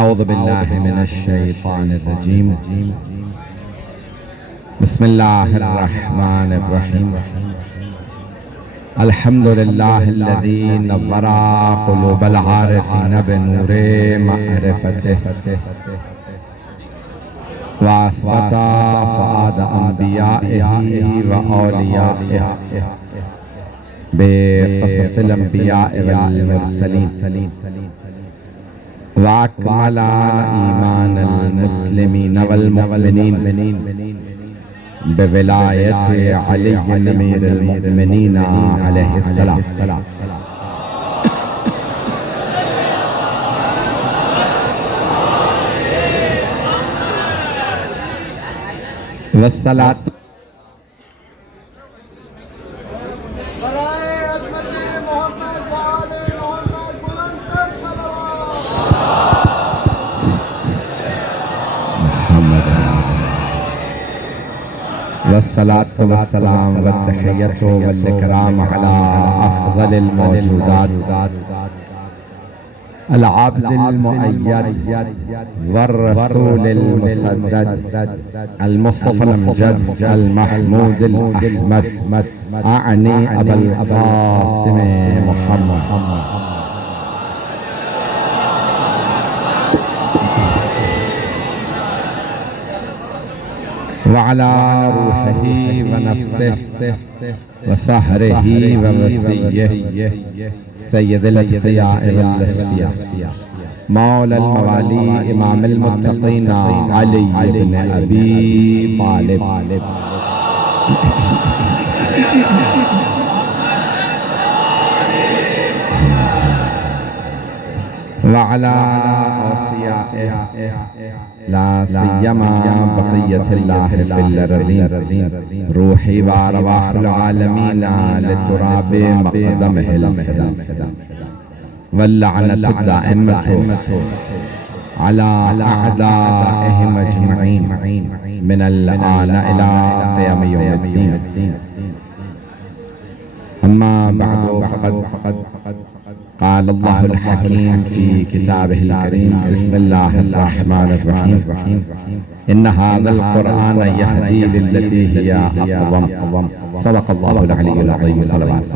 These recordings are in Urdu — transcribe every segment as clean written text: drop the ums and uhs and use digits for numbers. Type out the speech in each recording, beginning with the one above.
أعوذ بالله من الشيطان الرجيم بسم الله الرحمن الرحيم الحمد لله الذي نور قلوب العارفين بنور معرفته وأثبت فؤاد أنبيائه وأوليائه بقصص الأنبياء والمرسلين وأكمل إيمان المسلمين والمؤمنين بولاية علي أمير المؤمنين عليه السلام والصلاة والصلاة والسلام والتحية والإكرام على أفضل الموجودات العبد المؤيد والرسول المسدد المصطفى الأمجد المحمود الأحمد أعني أبا القاسم محمد وعلى روحه ونفسه وسحره ووسيه سيد الأتقياء والأصفياء مولى الموالي إمام المتقين علي بن أبي طالب وعلى أوصيائه لا سيما بقية الله في الأرضين روحي وأرواح العالمين لتراب مقدمه الفدا واللعنة الدائمة على أعدائهم أجمعين من الآن إلى قيام يوم الدين أما بعد فقد قال الله الحكيم في كتابه الكريم بسم الله الرحمن الرحيم إن هذا القرآن يهدي للتي هي أقوم صدق الله العلي العظيم صلوات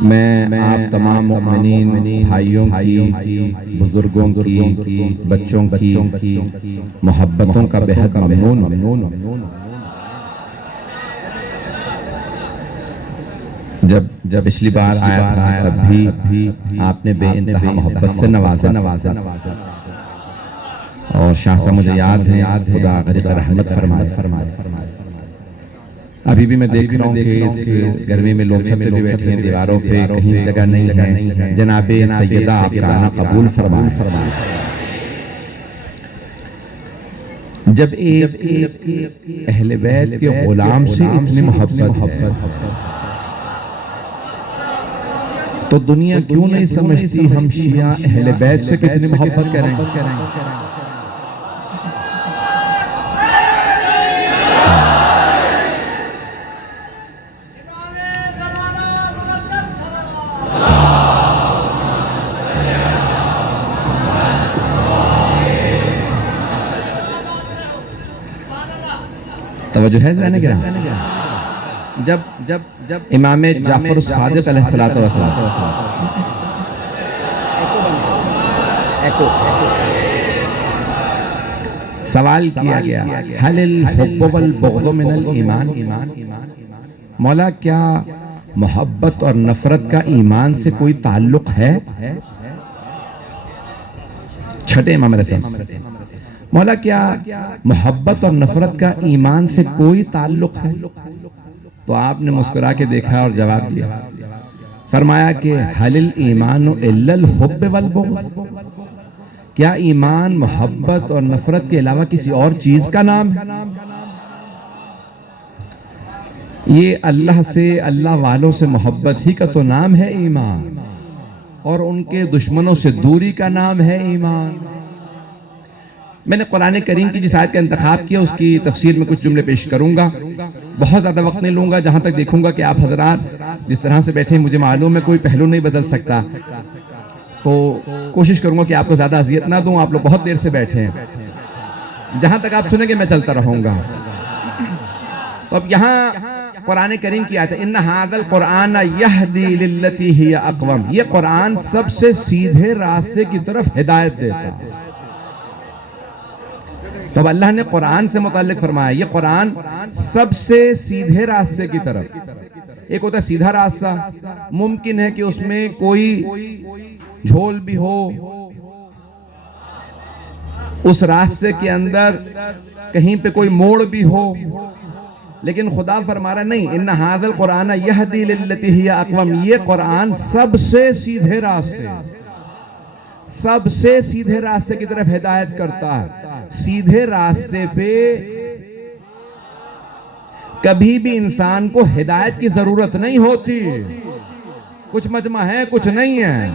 میں آپ تمام مومنین بھائیوں کی بزرگوں کی بچوں کی محبتوں کا بہت ممنون جب پچھلی بار آیا تھا تب بھی آپ نے بے انتہا محبت سے نوازا اور شاہ صاحب مجھے یاد ہے خدا غرق رحمت فرمائے ابھی بھی میں دیکھ رہا ہوں کہ اس گرمی میں لوگ چھپے بھی بیٹھے ہیں دیواروں پہ کہیں جگہ نہیں ہے جناب سیدہ آپ کا آنا قبول فرمائے جب ایک اہل بیت کے غلام سے اتنی محبت ہے تو دنیا کیوں نہیں سمجھتی ہم شیعہ اہل بیت سے کتنی محبت کریں توجہ ہے ذہن گرام جب امام جعفر الصادق علیہ السلام سوال کیا گیا حل الحب والبغض من الایمان مولا کیا محبت اور نفرت کا ایمان سے کوئی تعلق ہے چھٹے امام علیہ السلام مولا کیا محبت اور نفرت کا ایمان سے کوئی تعلق ہے تو آپ نے مسکرا کے دیکھا اور جواب دیا فرمایا کہ حل الایمان الا الحب والبغض کیا ایمان محبت اور نفرت کے علاوہ کسی اور چیز کا نام ہے یہ اللہ سے اللہ والوں سے محبت ہی کا تو نام ہے ایمان اور ان کے دشمنوں سے دوری کا نام ہے ایمان۔ میں نے قرآن کریم کی جس آیت کا انتخاب کیا اس کی تفسیر میں کچھ جملے پیش کروں گا، بہت زیادہ وقت نہیں لوں گا، جہاں تک دیکھوں گا کہ آپ حضرات جس طرح سے بیٹھے ہیں مجھے معلوم ہے کوئی پہلو نہیں بدل سکتا، تو کوشش کروں گا کہ آپ کو زیادہ اذیت نہ دوں، آپ لوگ بہت دیر سے بیٹھے ہیں، جہاں تک آپ سنیں گے میں چلتا رہوں گا۔ تو اب یہاں قرآن کریم کی آیت ہے ان ھذا القرآن یہدی للتی ہی اقوم، یہ قرآن سب سے سیدھے راستے کی طرف ہدایت دیتا ہے۔ تو اب اللہ نے قرآن سے متعلق فرمایا یہ قرآن سب سے سیدھے راستے کی طرف، ایک ہوتا ہے سیدھا راستہ، ممکن ہے کہ اس میں کوئی جھول بھی ہو، اس راستے کے اندر کہیں پہ کوئی موڑ بھی ہو، لیکن خدا فرما رہا نہیں ان ھذا القرآن یہدی للتی ہی اقوم، یہ قرآن سب سے سیدھے راستے کی طرف ہدایت کرتا ہے۔ سیدھے راستے پہ کبھی بھی انسان کو ہدایت کی ضرورت نہیں ہوتی، کچھ مجمع ہے کچھ نہیں ہے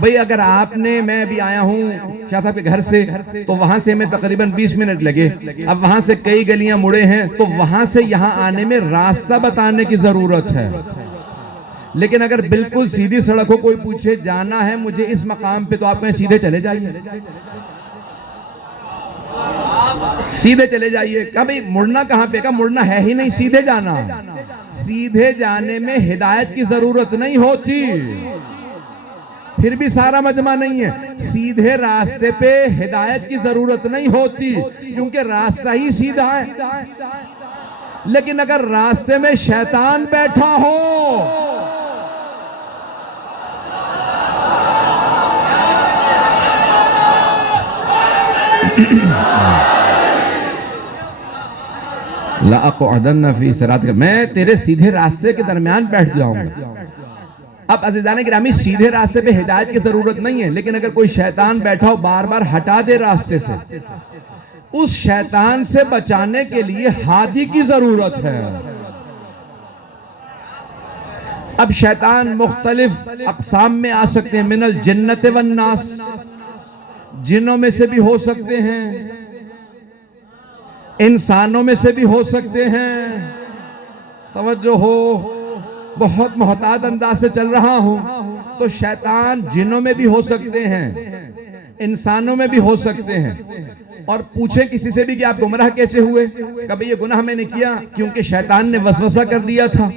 بھئی۔ اگر آپ نے، میں بھی آیا ہوں شاہ صاحب کے گھر سے، تو وہاں سے میں تقریباً 20 منٹ لگے، اب وہاں سے کئی گلیاں مڑے ہیں، تو وہاں سے یہاں آنے میں راستہ بتانے کی ضرورت ہے۔ لیکن اگر بالکل سیدھی سڑک ہو، کوئی پوچھے جانا ہے مجھے اس مقام پہ، تو آپ کہیں سیدھے چلے جائیے، سیدھے چلے جائیے۔ کبھی مڑنا کہاں پہ، کہا مڑنا ہے ہی نہیں، سیدھے جانا۔ سیدھے جانے میں ہدایت کی ضرورت نہیں ہوتی، پھر بھی سارا مجمع نہیں ہے۔ سیدھے راستے پہ ہدایت کی ضرورت نہیں ہوتی کیونکہ راستہ ہی سیدھا ہے۔ لیکن اگر راستے میں شیطان بیٹھا ہو، لَأَقْعُدَنَّ فِي صِرَاطِكَ، میں تیرے سیدھے راستے کے درمیان بیٹھ جاؤں گا۔ اب عزیزان گرامی سیدھے راستے پہ ہدایت کی ضرورت نہیں ہے، لیکن اگر کوئی شیطان بیٹھا ہو بار بار ہٹا دے راستے سے، اس شیطان سے بچانے کے لیے ہادی کی ضرورت ہے۔ اب شیطان مختلف اقسام میں آ سکتے ہیں، من الجنت والناس، جنوں میں سے بھی ہو سکتے ہیں، انسانوں میں سے بھی ہو سکتے ہیں۔ توجہ ہو، بہت محتاط انداز سے چل رہا ہوں، تو شیطان جنوں میں بھی ہو سکتے ہیں، انسانوں میں بھی ہو سکتے ہیں۔ اور پوچھیں کسی سے بھی کہ آپ گمراہ کیسے ہوئے، کبھی یہ گناہ میں نے کیا کیونکہ شیطان نے وسوسہ کر دیا تھا۔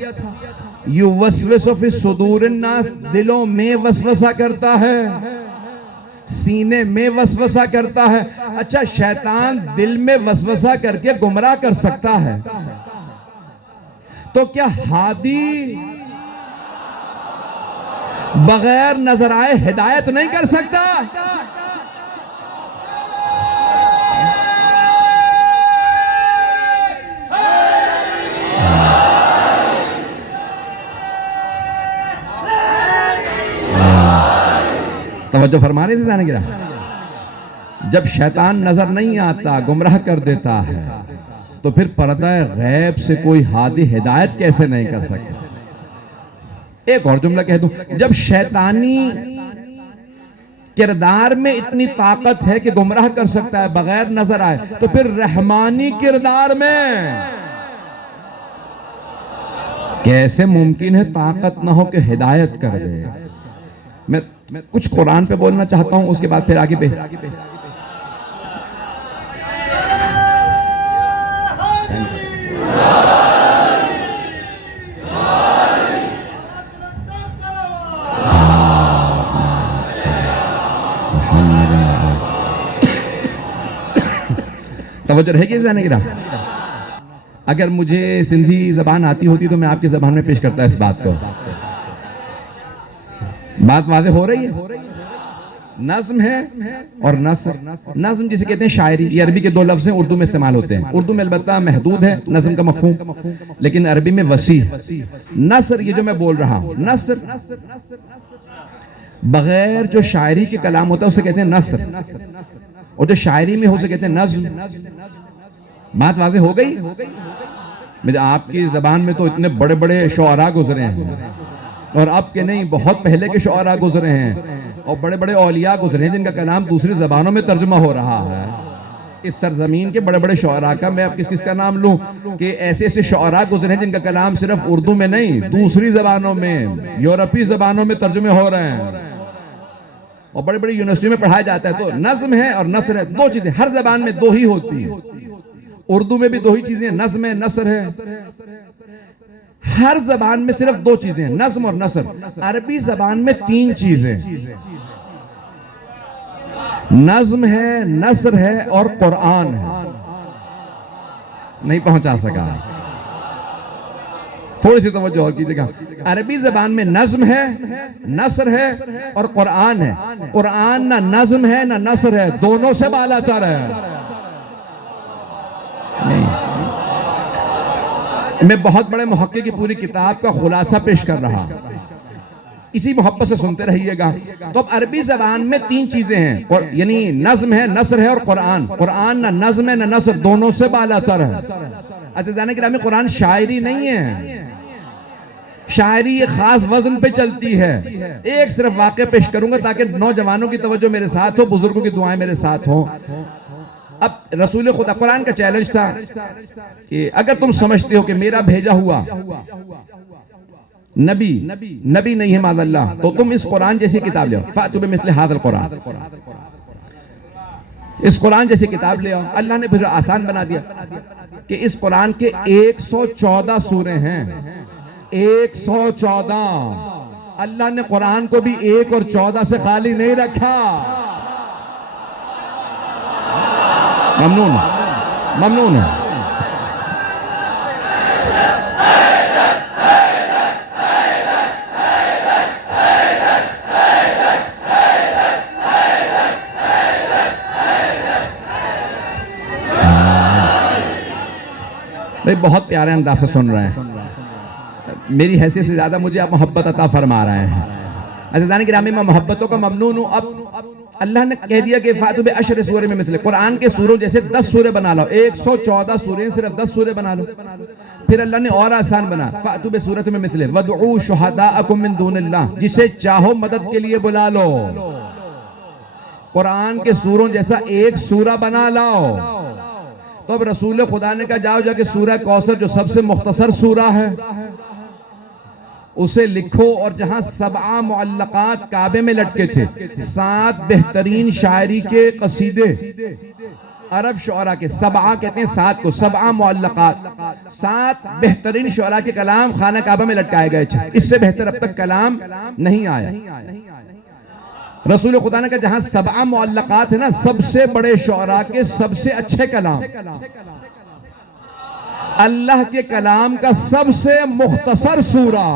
یوسوس فی صدور الناس، دلوں میں وسوسہ کرتا ہے، سینے میں وسوسہ کرتا ہے۔ اچھا شیطان دل میں وسوسہ کر کے گمراہ کر سکتا ہے، تو کیا ہادی بغیر نظر آئے ہدایت نہیں کر سکتا؟ توجہ فرما رہے تھے جانے گرا، جب شیطان نظر نہیں آتا گمراہ کر دیتا ہے تو پھر پردہ غیب سے کوئی ہادی ہدایت کیسے نہیں کر سکتا؟ ایک اور جملہ کہہ دوں، جب شیطانی کردار میں اتنی طاقت ہے کہ گمراہ کر سکتا ہے بغیر نظر آئے، تو پھر رحمانی کردار میں کیسے ممکن ہے طاقت نہ ہو کہ ہدایت کر دے؟ میں کچھ قرآن پہ بولنا چاہتا ہوں، اس کے بعد پھر آگے پہ توجہ رہے گی جانے گرا۔ اگر مجھے سندھی زبان آتی ہوتی تو میں آپ کی زبان میں پیش کرتا اس بات کو۔ بات واضح ہو رہی ہے؟ نظم ہے اور نثر۔ نظم جسے کہتے ہیں شاعری، یہ عربی کے دو لفظ ہیں، اردو میں استعمال ہوتے ہیں۔ اردو میں البتہ محدود ہے نظم کا مفہوم، لیکن عربی میں وسیع۔ نثر یہ جو میں بول رہا ہوں، نثر بغیر جو شاعری کے کلام ہوتا ہے اسے کہتے ہیں نثر، اور جو شاعری میں ہو اسے کہتے ہیں نظم۔ بات واضح ہو گئی؟ آپ کی زبان میں تو اتنے بڑے بڑے شعراء گزرے ہیں، اور اب کے نہیں، بہت پہلے کے شعراء گزرے ہیں اور بڑے بڑے اولیاء گزرے ہیں جن کا کلام دوسری زبانوں میں ترجمہ ہو رہا ہے۔ اس سرزمین کے بڑے بڑے شعراء کا میں اب کس کا نام لوں کہ ایسے ایسے شعراء گزرے ہیں جن کا کلام صرف اردو میں نہیں، دوسری زبانوں میں، یورپی زبانوں میں ترجمے ہو رہے ہیں، اور بڑی بڑی یونیورسٹی میں پڑھایا جاتا ہے۔ تو نظم ہے اور نثر ہے، دو چیزیں ہر زبان میں دو ہی ہوتی ہیں۔ اردو میں بھی دو ہی چیزیں، نظم ہے، نثر ہے۔ ہر زبان میں صرف دو چیزیں ہیں، نظم اور نثر۔ عربی زبان میں تین چیزیں، نظم ہے، نثر ہے اور قرآن ہے۔ نہیں پہنچا سکا، تھوڑی سی توجہ اور کیجئے گا۔ عربی زبان میں نظم ہے، نثر ہے اور قرآن ہے۔ قرآن نہ نظم ہے نہ نثر ہے، دونوں سے بالا تر ہے۔ میں بہت بڑے محقق کی پوری کتاب کا خلاصہ پیش کر رہا، اسی محبت سے سنتے رہیے گا۔ تو اب عربی زبان میں تین چیزیں ہیں، یعنی نظم ہے، نثر ہے اور قرآن۔ قرآن نہ نظم ہے نہ نثر، دونوں سے بالا تر ہے۔ عزیزان گرامی، قرآن شاعری نہیں ہے، شاعری ایک خاص وزن پہ چلتی ہے۔ ایک صرف واقعہ پیش کروں گا تاکہ نوجوانوں کی توجہ میرے ساتھ ہو، بزرگوں کی دعائیں میرے ساتھ ہوں۔ اب رسول خدا، قرآن کا چیلنج تھا کہ اگر تم سمجھتے ہو کہ میرا بھیجا ہوا نبی نہیں ہے معاذ اللہ، تو تم اس قرآن جیسی کتاب لے آؤ، فَأْتُوا بِمِثْلِ هَذَا الْقُرْآنِ، اس قرآن جیسی کتاب لے آؤ۔ اللہ نے پھر آسان بنا دیا کہ اس قرآن کے 114 سورے ہیں، 114۔ اللہ نے قرآن کو بھی 1 اور 14 سے خالی نہیں رکھا۔ ممنون ممنون ہے۔ بہت پیارے انداز سے سن رہے ہیں، میری حیثیت سے زیادہ مجھے آپ محبت عطا فرما رہے ہیں۔ عزیزان گرامی، میں محبتوں کا ممنون ہوں۔ اب اللہ نے کہہ دیا کہ فَأْتُوا بِعَشْرِ سُوَرٍ مِّن مِثْلِهِ، قرآن کے سوروں جیسے 10 سورے بنا لو۔ 114 سورے صرف 10 سورے بنا لو۔ پھر اللہ نے اور آسان بنا، فَأْتُوا بِسُورَةٍ مِّن مِثْلِهِ وَادْعُوا شُهَدَاءَكُم مِّن دُونِ اللَّهِ، جسے چاہو مدد کے لیے بلا لو۔ قرآن کے سوروں جیسا ایک سورہ بنا لاؤ۔ تو اب رسول خدا نے کہا جاؤ جا کے سورہ کوثر جو سب سے مختصر سورہ ہے اسے لکھو، اور جہاں 7 معلقات کعبے میں لٹکے تھے، 7 بہترین شاعری کے قصیدے عرب شعراء کے، 7 کہتے ہیں 7 کو، 7 معلقات، 7 بہترین شعراء کے کلام خانہ کعبہ میں لٹکائے گئے تھے۔ اس سے بہتر اب تک کلام نہیں آیا۔ رسول خدا نے کہا جہاں 7 معلقات ہیں نا، سب سے بڑے شعراء کے سب سے اچھے کلام، اللہ کے کلام کا سب سے مختصر سورہ،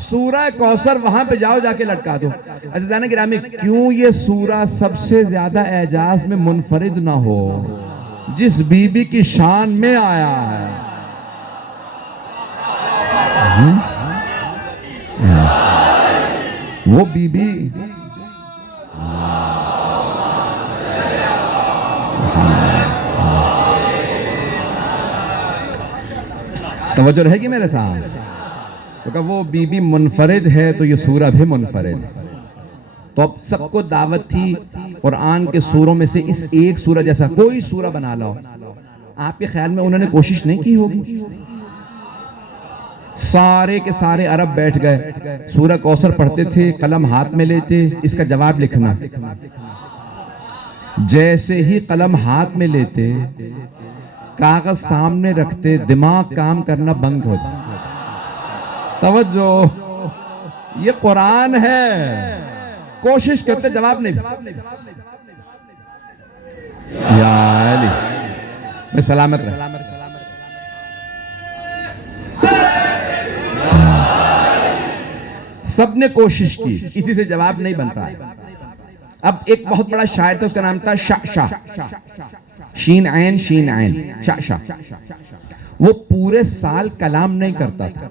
سورہ کوثر، وہاں پہ جاؤ جا کے لٹکا دو۔ عزیزان گرامی، کیوں یہ سورہ سب سے زیادہ اعجاز میں منفرد نہ ہو؟ جس بی بی کی شان میں آیا ہے، وہ بی بی توجہ رہے گی میرے ساتھ؟ تو کہ وہ بی بی منفرد ہے تو یہ سورہ بھی منفرد ہے۔ تو اب سب کو دعوت تھی قرآن کے سوروں میں سے اس ایک سورہ جیسا کوئی سورہ بنا لاؤ۔ آپ کے خیال میں انہوں نے کوشش نہیں کی ہوگی؟ سارے کے سارے عرب بیٹھ گئے، سورہ کوثر پڑھتے تھے، قلم ہاتھ میں لیتے، اس کا جواب لکھنا۔ جیسے ہی قلم ہاتھ میں لیتے، کاغذ سامنے رکھتے، دماغ کام کرنا بند ہوتا۔ توجہ، یہ قرآن ہے، کوشش کرتے جواب نہیں۔ یا علی میں سلامت رہا۔ سب نے کوشش کی، کسی سے جواب نہیں بنتا۔ اب ایک بہت بڑا شاعر تھا، اس کا نام تھا شعشع، شین عین شین عین، شعشع۔ وہ پورے سال کلام نہیں کرتا تھا۔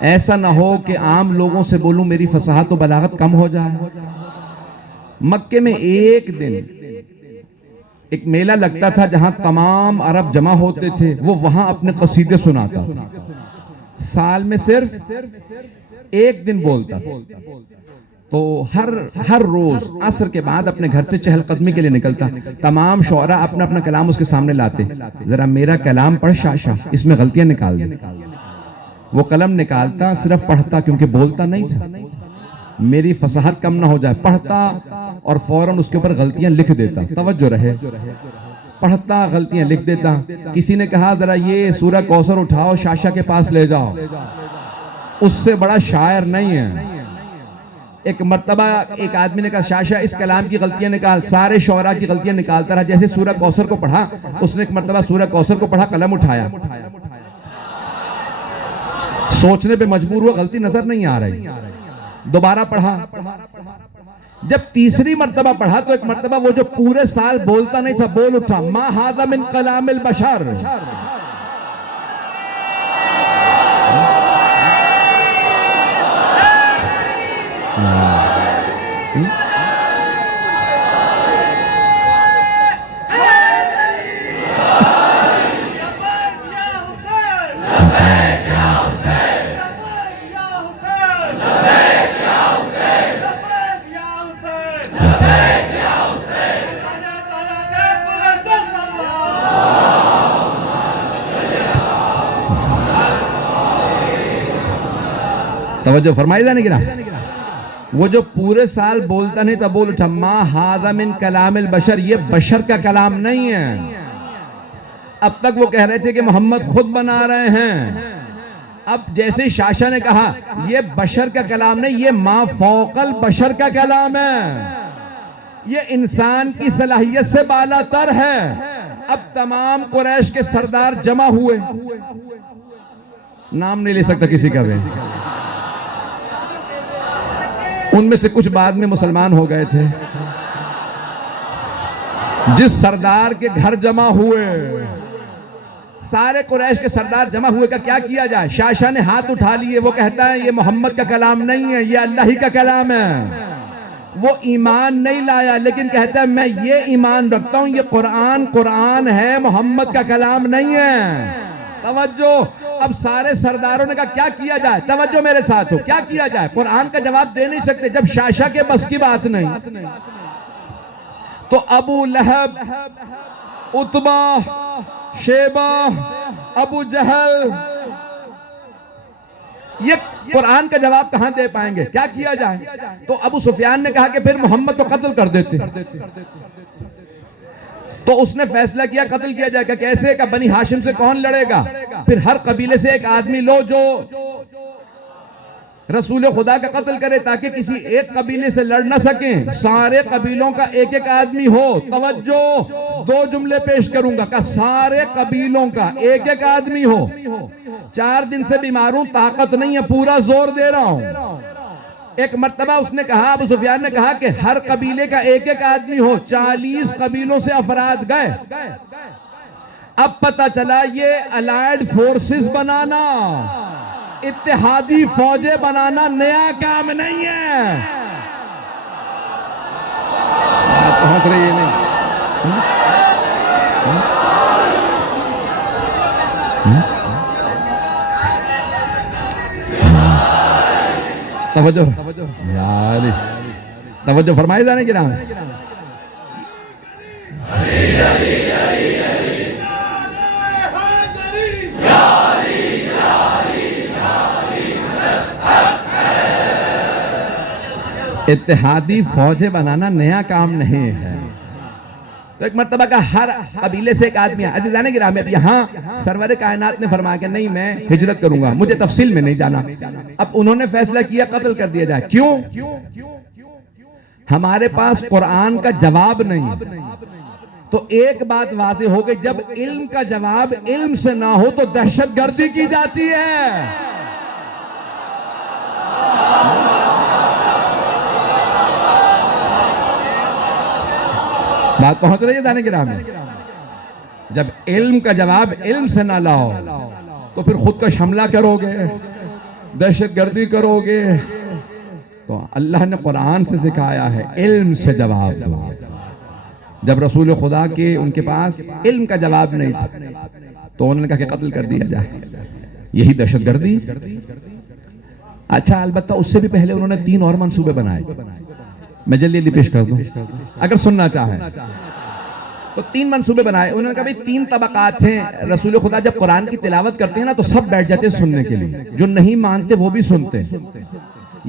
ایسا نہ ہو کہ عام لوگوں سے بولوں میری فصاحت و بلاغت کم ہو جائے۔ مکے میں ایک دن ایک میلہ لگتا تھا جہاں تمام عرب جمع ہوتے تھے، وہ وہاں اپنے قصیدے سناتا تھا۔ سال میں صرف ایک دن بولتا تھا، تو ہر روز عصر کے بعد اپنے گھر سے چہل قدمی کے لیے نکلتا، تمام شعراء اپنا اپنا کلام اس کے سامنے لاتے، ذرا میرا کلام پڑھ شاشا، اس میں غلطیاں نکال دے۔ وہ قلم نکالتا، صرف پڑھتا، کیونکہ بولتا نہیں تھا، میری فصاحت کم نہ ہو جائے، پڑھتا اور فوراً اس کے اوپر غلطیاں لکھ دیتا، توجہ رہے، پڑھتا غلطیاں لکھ دیتا۔ کسی نے کہا ذرا یہ سورہ کوثر اٹھاؤ شاشا کے پاس لے جاؤ، اس سے بڑا شاعر نہیں ہے۔ ایک مرتبہ ایک آدمی نے کہا شاشا اس کلام کی غلطیاں نکال، سارے شعراء کی غلطیاں نکالتا رہا، جیسے سورہ کوثر کو پڑھا، اس نے ایک مرتبہ سورہ کوثر کو پڑھا، قلم اٹھایا، سوچنے پہ مجبور ہوا غلطی نظر نہیں آ رہی، دوبارہ پڑھا، جب تیسری مرتبہ پڑھا تو ایک مرتبہ وہ جو پورے سال بولتا نہیں تھا بول اٹھا، ما ھذا من کلام البشر۔ توجہ فرمائی جانے گرا، وہ جو پورے سال بولتا نہیں تھا بول اٹھا، ما ھذا من کلام البشر، یہ بشر کا کلام نہیں ہے۔ اب تک وہ کہہ رہے تھے کہ محمد خود بنا رہے ہیں، اب جیسے ہی شاشا نے کہا یہ بشر کا کلام نہیں، یہ ما فوق البشر کا کلام ہے، یہ انسان کی صلاحیت سے بالا تر ہے۔ اب تمام قریش کے سردار جمع ہوئے، نام نہیں لے سکتا کسی کا بھی، ان میں سے کچھ بعد میں مسلمان ہو گئے تھے۔ جس سردار کے گھر جمع ہوئے، سارے قریش کے سردار جمع ہوئے کا کیا کیا جائے؟ شاشا نے ہاتھ اٹھا لیے، وہ کہتا ہے یہ محمد کا کلام نہیں ہے، یہ اللہ ہی کا کلام ہے۔ وہ ایمان نہیں لایا لیکن کہتا ہے میں یہ ایمان رکھتا ہوں یہ قرآن ہے، محمد کا کلام نہیں ہے۔ توجہ، اب سارے سرداروں نے کہا کیا کیا جائے؟ توجہ میرے ساتھ ہو، کیا کیا جائے؟ قرآن کا جواب دے نہیں سکتے جب شاشا کے بس کی بات نہیں، تو ابو لہب، عتبہ، شیبہ، ابو جہل، یہ قرآن کا جواب کہاں دے پائیں گے؟ کیا کیا جائے؟ تو ابو سفیان نے کہا کہ پھر محمد کو قتل کر دیتے، تو اس نے فیصلہ کیا قتل کیا جائے گا۔ کیسے؟ کہ بنی ہاشم سے کون لڑے گا؟ پھر ہر قبیلے سے ایک آدمی لو جو رسول خدا کا قتل کرے تاکہ کسی ایک قبیلے سے لڑ نہ سکیں، سارے قبیلوں کا ایک ایک آدمی ہو۔ توجہ، دو جملے پیش کروں گا کہ سارے قبیلوں کا ایک ایک آدمی ہو۔ 4 دن سے بیمار ہوں، طاقت نہیں ہے، پورا زور دے رہا ہوں۔ ایک مرتبہ اس نے کہا، ابو سفیان نے کہا کہ ہر قبیلے کا ایک ایک آدمی ہو۔ 40 قبیلوں سے افراد گئے، اب پتہ چلا یہ الائیڈ فورسز بنانا، اتحادی فوجیں بنانا نیا کام نہیں ہے۔ پہنچ رہی ہے نہیں؟ توجہ یاری، توجہ فرمائی جانے کی نام اتحادی فوجیں بنانا نیا کام نہیں ہے۔ تو ایک مرتبہ کا ہر قبیلے سے ایک آدمی ہے۔ عزیزان گرامی، اب یہاں سرور کائنات نے فرمایا کہ نہیں میں ہجرت کروں گا، مجھے تفصیل میں نہیں جانا۔ اب انہوں نے فیصلہ کیا قتل کر دیا جائے۔ کیوں؟ ہمارے پاس قرآن کا جواب نہیں۔ تو ایک بات واضح ہو گئی، جب علم کا جواب علم سے نہ ہو تو دہشت گردی کی جاتی ہے۔ بات پہنچ رہی ہے دانے گرامی؟ جب علم کا جواب علم سے نہ لاؤ تو پھر خود کا حملہ کرو گے، دہشت گردی کرو گے۔ تو اللہ نے قرآن سے سکھایا ہے علم سے جواب دو۔ جب رسول خدا کے ان کے پاس علم کا جواب نہیں تھا تو انہوں نے کہا کہ قتل کر دیا جائے۔ یہی دہشت گردی. اچھا البتہ اس سے بھی پہلے انہوں نے 3 اور منصوبے بنائے. میں جلدی پیش کر دوں اگر سننا چاہیں تو. 3 منصوبے بنائے انہوں نے کہا بھئی 3 طبقات ہیں. رسول خدا جب قرآن کی تلاوت کرتے ہیں نا تو سب بیٹھ جاتے ہیں سننے کے لیے, جو نہیں مانتے وہ بھی سنتے ہیں.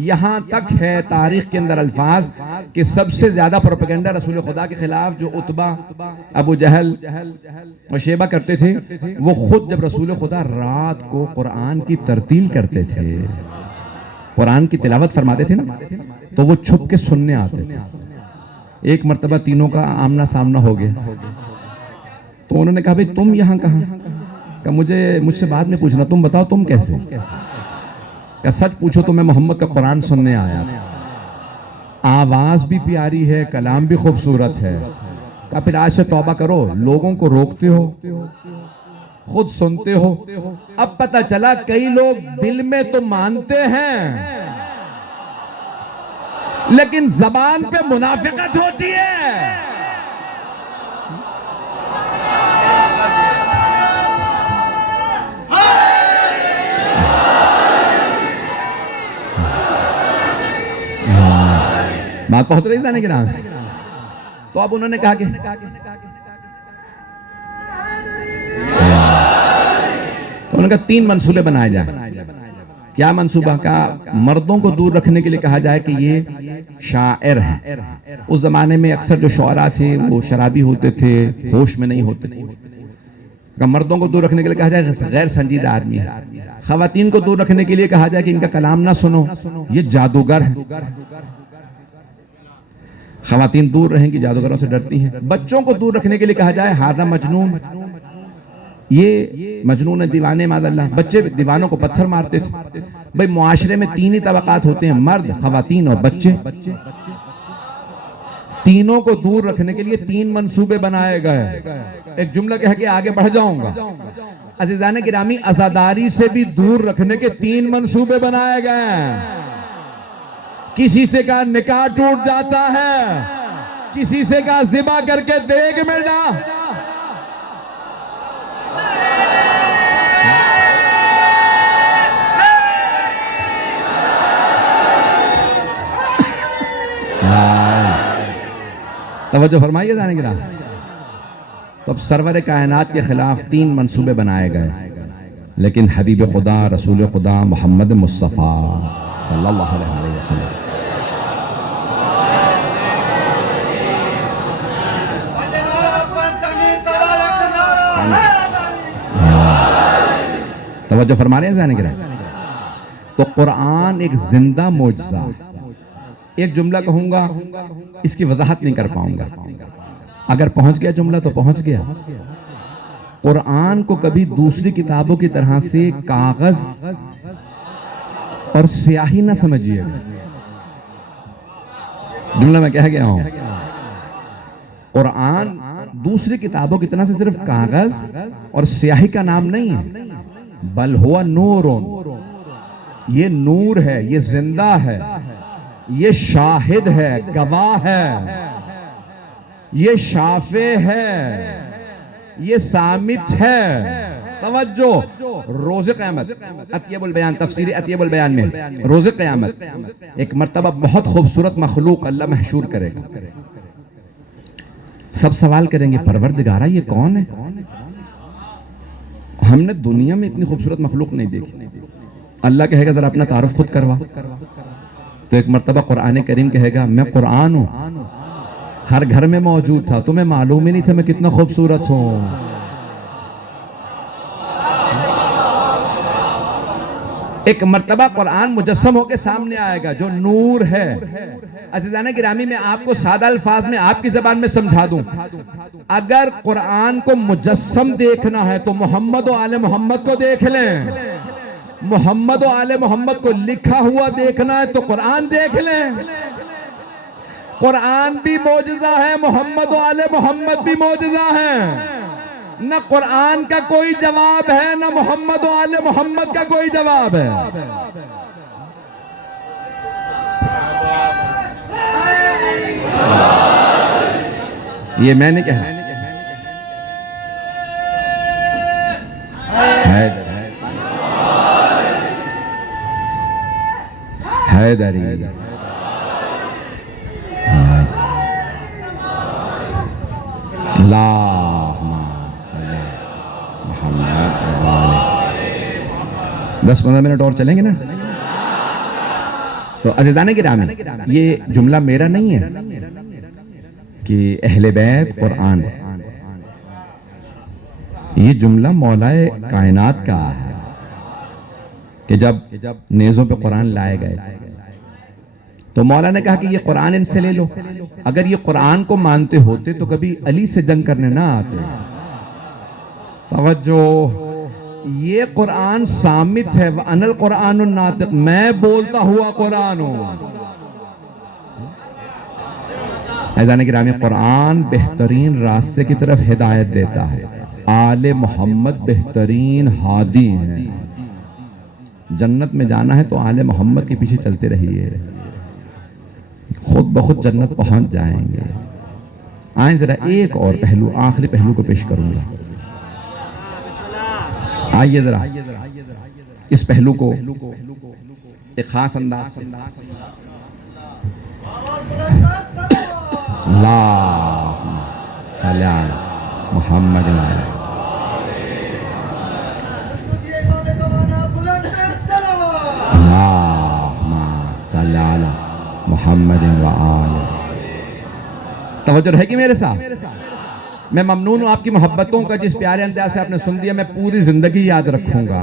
یہاں تک ہے تاریخ کے اندر الفاظ کہ سب سے زیادہ پروپیگنڈا رسول خدا کے خلاف جو عتبہ, ابو جہل اور شیبہ کرتے تھے, وہ خود جب رسول خدا رات کو قرآن کی ترتیل کرتے تھے, قرآن کی تلاوت فرماتے تھے نا, تو وہ چھپ کے سننے آتے تھے. ایک مرتبہ تینوں کا آمنا سامنا ہو گیا تو انہوں نے کہا بھئی تم یہاں کہاں؟ کہ مجھ سے بعد میں پوچھنا, تم بتاؤ تم کیسے؟ کہ سچ پوچھو تو میں محمد کا قرآن سننے آیا تھا. آواز بھی پیاری ہے, کلام بھی خوبصورت ہے. کہ پھر آج سے توبہ کرو, لوگوں کو روکتے ہو, خود سنتے ہو. اب پتہ چلا کئی لوگ دل میں تو مانتے ہیں لیکن زبان پہ منافقت ہوتی ہے. بات پہنچ رہی ہے نا. تو اب انہوں نے کہا کہ تو انہوں نے کہا 3 منصوبے بنائے جائیں. کیا منصوبہ؟ کا مردوں کو دور رکھنے کے لیے کہا جائے کہ یہ شاعر ہے. اس زمانے میں اکثر جو شعراء تھے وہ شرابی ہوتے تھے, ہوش میں نہیں ہوتے تھے. مردوں کو دور رکھنے کے لیے کہا جائے غیر سنجیدہ آدمی ہے. خواتین کو دور رکھنے کے لیے کہا جائے کہ ان کا کلام نہ سنو, یہ جادوگر ہے. خواتین دور رہیں گی, جادوگروں سے ڈرتی ہیں. بچوں کو دور رکھنے کے لیے کہا جائے ہذا مجنون, یہ مجنون ہے, دیوانے معاذ اللہ. بچے دیوانوں کو پتھر مارتے تھے. بھئی معاشرے میں 3 ہی طبقات ہوتے ہیں, مرد, خواتین اور بچے. تینوں کو دور رکھنے کے لیے 3 منصوبے بنائے گئے. ایک جملہ کہہ کے آگے بڑھ جاؤں گا. عزیزان گرامی, عزاداری سے بھی دور رکھنے کے 3 منصوبے بنائے گئے. کسی سے کا نکاح ٹوٹ جاتا ہے, کسی سے کا ذبح کر کے دیگ میں جا. توجہ فرمائیے جانے گرام. تو اب سرور کائنات کے خلاف 3 منصوبے بنائے گئے, لیکن حبیب خدا رسول خدا محمد مصطفیٰ صلی اللہ علیہ وسلم توجہ فرما رہے ہیں جانے گرام. تو قرآن ایک زندہ معجزہ. ایک جملہ کہوں گا, اس کی وضاحت نہیں کر پاؤں گا. اگر پہنچ گیا جملہ تو پہنچ گیا. قرآن کو کبھی دوسری کتابوں کی طرح سے کاغذ اور سیاہی نہ سمجھیے. جملہ میں کہہ گیا ہوں, قرآن دوسری کتابوں کی طرح سے صرف کاغذ اور سیاہی کا نام نہیں ہے, بل ہوا نور. یہ نور ہے, یہ زندہ ہے, یہ شاہد ہے, گواہ ہے, یہ شافع ہے, یہ سامت ہے. توجہ, روز قیامت, اطیب البیان, تفسیر اطیب البیان میں روز قیامت ایک مرتبہ بہت خوبصورت مخلوق اللہ محشور کرے گا. سب سوال کریں گے, پروردگارہ یہ کون ہے؟ ہم نے دنیا میں اتنی خوبصورت مخلوق نہیں دیکھی. اللہ کہے گا ذرا اپنا تعارف خود کروا. تو ایک مرتبہ قرآن کریم کہے گا میں قرآن ہوں, ہر گھر میں موجود تھا, تمہیں معلوم ہی نہیں تھا میں کتنا خوبصورت ہوں. ایک مرتبہ قرآن مجسم ہو کے سامنے آئے گا جو نور ہے. عزیزان گرامی, میں آپ کو سادہ الفاظ میں آپ کی زبان میں سمجھا دوں. اگر قرآن کو مجسم دیکھنا ہے تو محمد و آل محمد کو دیکھ لیں. محمد و آل محمد کو لکھا ہوا دیکھنا ہے تو قرآن دیکھ لیں. قرآن بھی معجزہ ہے, محمد و آل محمد بھی معجزہ ہے. نہ قرآن کا کوئی جواب ہے, نہ محمد و آل محمد کا کوئی جواب ہے. یہ میں نے کہا حیدری اللہم صلی محمد وآلہ۔ 10-15 منٹ اور چلیں گے نا؟ تو عزیزان گرامی، یہ جملہ میرا نہیں ہے کہ اہل بیت قرآن، یہ جملہ مولا کائنات کا ہے کہ جب نیزوں پہ قرآن لائے گئے تو مولا نے کہا کہ یہ قرآن ان سے لے لو۔ اگر یہ قرآن کو مانتے ہوتے تو کبھی علی سے جنگ کرنے نہ آتے۔ توجہ، یہ قرآن صامت ہے، وَأَنَا الْقُرْآنُ النَّاطِقُ، میں بولتا ہوا قرآن ہوں۔ عزیزان گرامی، قرآن بہترین راستے کی طرف ہدایت دیتا ہے، آل محمد بہترین ہادی ہیں۔ جنت میں جانا ہے تو آل محمد کے پیچھے چلتے رہیے، خود بخود جنت پہنچ جائیں گے۔ آئیں ذرا ایک اور پہلو، آخری پہلو کو پیش کروں گا۔ آئیے ذرا اس پہلو کو ایک خاص انداز، اللہم صلی علی محمد وآلہ۔ اللہم صلی علی محمد وآلہ۔ توجہ رہے گی میرے ساتھ؟ میں ممنون ہوں آپ کی محبتوں کا، جس پیارے انداز سے آپ نے سن دیا میں پوری زندگی یاد رکھوں گا۔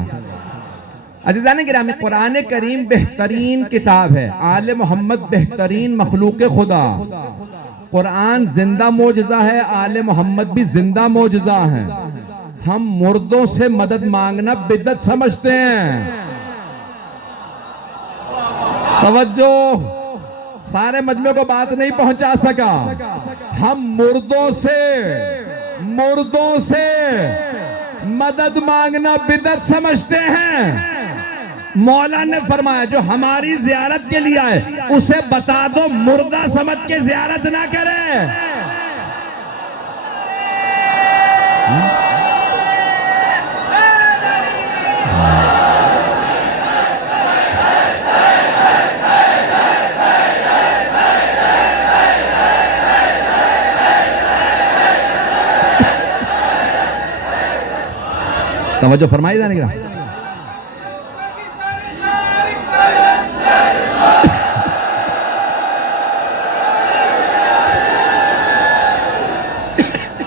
عزیزان گرامی، قرآن کریم بہترین کتاب ہے، آل محمد بہترین مخلوق خدا۔ قرآن زندہ معجزہ ہے، آل محمد بھی زندہ معجزہ ہیں۔ ہم مردوں سے مدد مانگنا بدعت سمجھتے ہیں۔ توجہ، سارے مجمع کو بات نہیں پہنچا سکا۔ ہم مردوں سے مدد مانگنا بدعت سمجھتے ہیں۔ مولا نے فرمایا جو ہماری زیارت کے لیے آئے اسے بتا دو مردہ سمجھ کے زیارت نہ کرے۔ توجہ فرمائی جانے گا۔